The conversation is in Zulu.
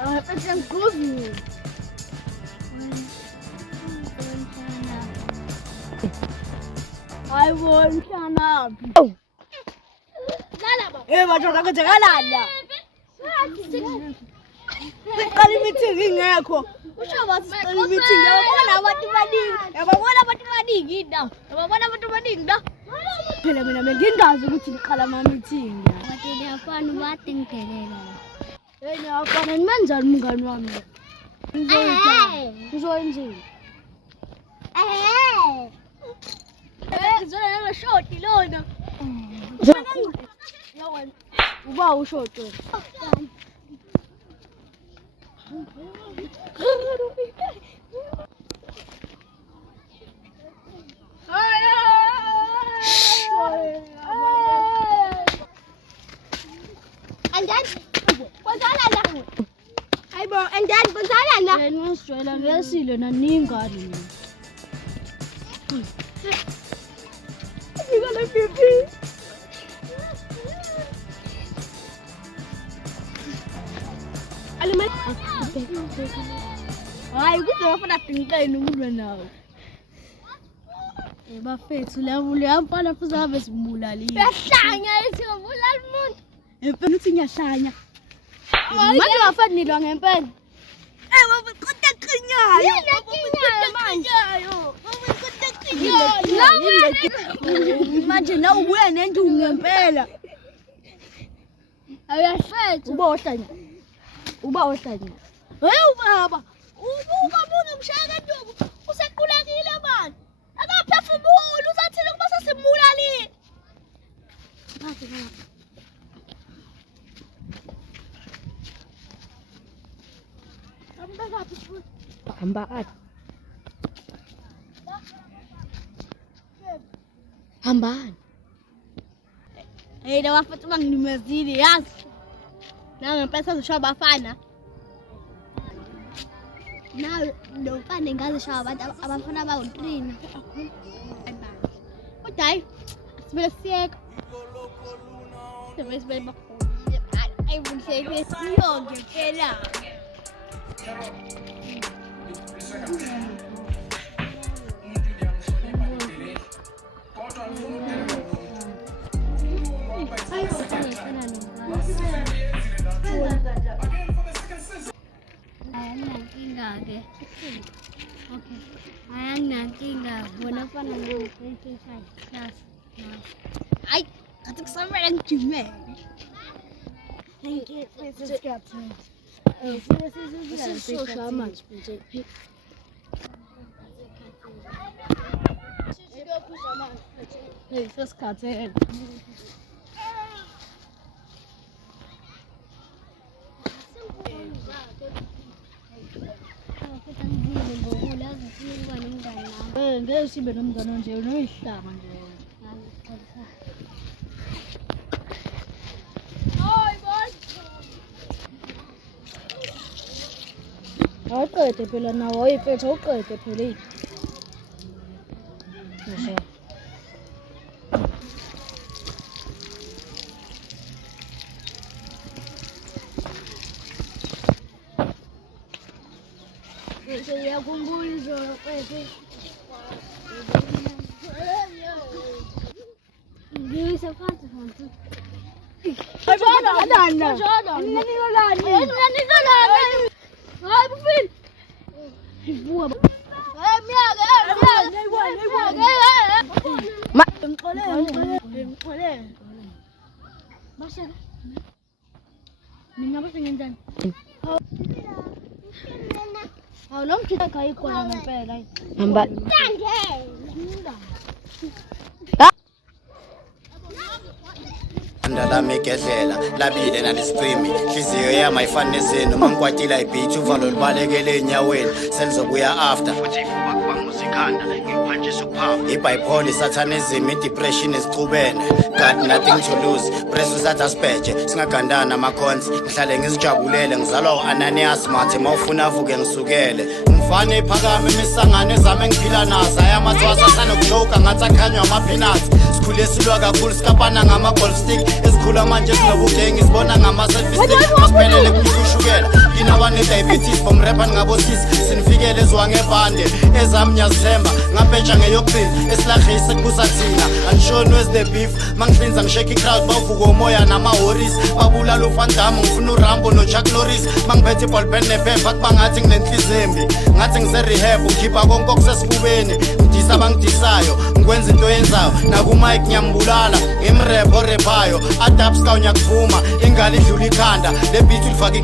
Ngaphethe ngikuzi. Hayibo mhlanaphi. Lala baba. Madoda kwenzakalala. Siqala imeeting ingekho. Usho bathi siqala imeeting. Yabona abantu baningi. Yabona abantu baningi la. Yabona abantu baningi la. Phela mina bengingazi ukuthi ngiqala ama meeting. Bathi liyafana bathi ngiphelela. Hey ngiyafana nimanjani mngani wami? Ngizoyenzeni? Ngizona ngeshoti lona. Uba ushoto. And then Gonzalana. Hayibo and then Gonzalana. Yena ngisijwayela ngesile naningani. Ngikale pipi. Hayi kuzofana tinqeni umuntu nawe. Bafethu labo liyamfana futhi habe simulalile. Behlanya isibulala umuntu. Empela uthi ngiyahlanya. Manje wafanilwa ngempela. Baba kodwa qinyayo. Manje na ubuya nendungu ngempela. Ayafethu. Uba ohlanya. Hey ubaba. Ubuka bona umshaya kanduku. Usequlekile manje. Akaphefumula usathile kuba sesimulali. Hambani. Hey nawafethu banginimezile yazi. Nangempela sishwa bafana. Nawe lomfana ngazishawa abantu abafana bawu3. Kodwa hayi sibele siyeka. Sibele bakhona. Ayibunhleke siyonke phela. Ayanginakinga-ke. Okay. Ayanginakinga. Wona fana no-25 class. Hayi ngathi kusamele ngijimele. Thank you. Sisosha manje nje. Hey sesikhathele. Ngeke sibe nomngane nje unoyihlanga nje. Awuqede phela nawo ayifethu awuqede phela yini. Ngiyakhumbula izolo qede. Ngisaphansi phansi. Ajana. Hayi bufini. Ibuwa. Miyake. Ma ngixolele. Basha. Mina base ngenzani? Hawu lo mkhitha kayikhona ngempela. Hamba. Lami igedlela labile nalisitrimi hliziyo yami ayifani nezenu mangikwatila ibhithi uvalo libalekele enyaweni selizobuya after futhi ifuba kubanguza ikhanda ngiphanjiswa ukuphapha ibipolar satanism depression isixubene got nothing to lose press usatha sibheje singagandana amakhonsi ngihlale ngizijabulele ngizalwa uAnanias Mathe mawufuna avuke ngisukele umfana ephakame emisangane ezame ngiphila nazo ayamathwasa sanokujoka ngathi akhanywa ama peanuts sikhule silwa kakhulu sikapana ngama-golf stick esikhula manje sinobugengi sibona ngama-selfie stick masiphelele kushukela kinabanediabetes bomrepa ngabosisi sinifikele eziwa ngebhande ezami nyazithemba ngapetsha ngeyokugcina esilahleise kusathina andishoni where's the beef mangihlinza ngisheke i-crowd bavuka umoya nama-horis babulala ufandamo ngifuna urambo nojack norris mangiphethe iballpen nephepha kuba ngathi nginenhlizembi ngathi ngise-rehab ngikhipha konke okusesifubeni ngidisa abangidisayo ngikwenza into yenzayo nakumike ngiyambulala imrep orephayo adapska unyakuvuma ingane idlula ikhanda le beat ulifaka